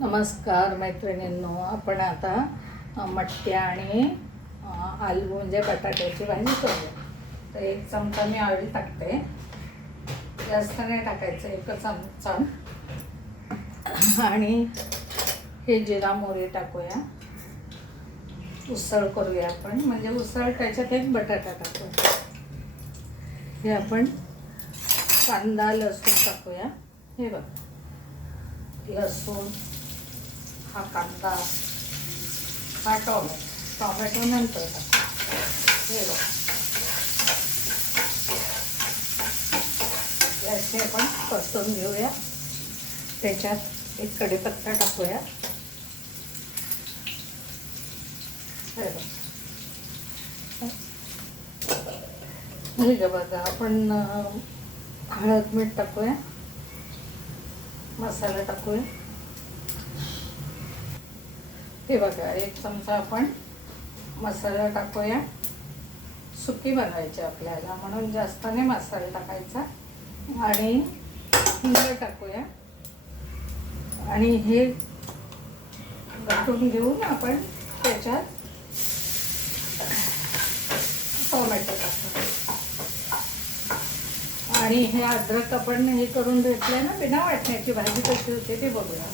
नमस्कार मैत्रिणींनो, आपण आता मटकी आणि आलू म्हणजे बटाट्याची भाजी करूया. तर 1 चमचा मी ऑइल टाकते, जास्त नाही टाकायचं, 1 चमचा. आणि हे जिरा मोहरी टाकूया, उसळ करूया आपण, म्हणजे उसळ त्याच्यात एक बटाटा टाकूया. हे आपण कांदा लसूण टाकूया. हे बघ, लसूण, हा कांदा, हा टोमॅटो नंतर टाकू. हे बघ, याचे आपण परतून घेऊया. त्याच्यात एक कढीपत्ता टाकूया. हे बघा, आपण हळद मीठ टाकूया, मसाला टाकूया. हे बघा, 1 चमचा आपण मसाला टाकूया. सुकी बनवायची आपल्याला, म्हणून जास्त नाही मसाला टाकायचा. आणि हिंग टाकूया. आणि हे घालून घेऊन आपण त्याच्यात टोमॅटो टाकूया. आणि हे अद्रक आपण हे करून घेतलं ना, बिना वाटण्याची भाजी कशी होते ते बघूया.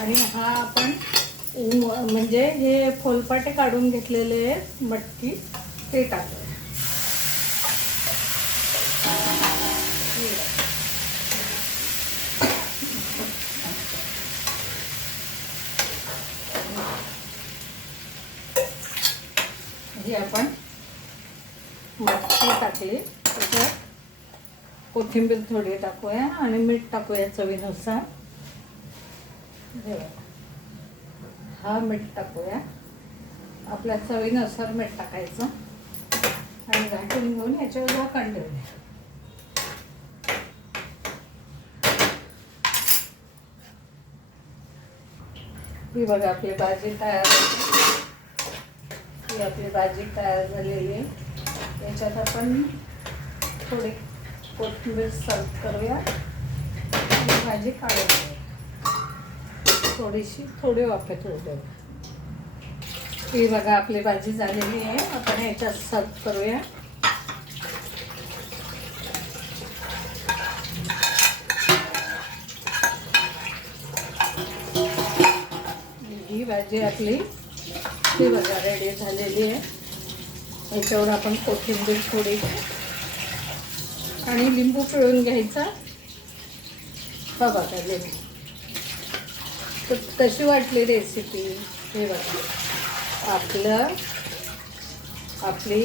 आणि हा आपण म्हणजे हे फोलपाटे काढून घेतलेले मटकी ते टाकूया. ही आपण मटकी टाकली, त्याच्यात कोथिंबीर थोडी टाकूया आणि मीठ टाकूया चवीनुसार. हा मीठ टाकूया, आपल्या चवीनुसार मीठ टाकायचं. आणि घाटून घेऊन याच्यावर झाकण ठेवूया. ही बघा, आपली भाजी तयार होती. ही आपली भाजी तयार झालेली आहे. याच्यात आपण थोडी कोथिंबीर सर्व करूया आणि भाजी काढून घेऊया. थोडी वाफेत होऊ देऊ. ही बघा, आपली भाजी झालेली आहे. आपण याच्यात सर्व करूया. ही भाजी आपली ही बघा रेडी झालेली आहे. याच्यावर आपण कोथिंबीर थोडी आणि लिंबू पिळून घ्यायचा. बघा लिंबू. तर तशी वाटली रेसिपी. हे बघा, आपली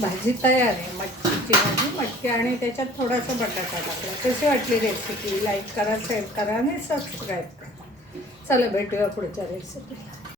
भाजी तयार आहे. मटकीची भाजी, मटकी आणि त्याच्यात थोडासा बटाटा टाकला. कशी वाटली रेसिपी? लाईक करा, शेअर करा आणि सबस्क्राईब करा. चला, भेटूया पुढच्या रेसिपीला.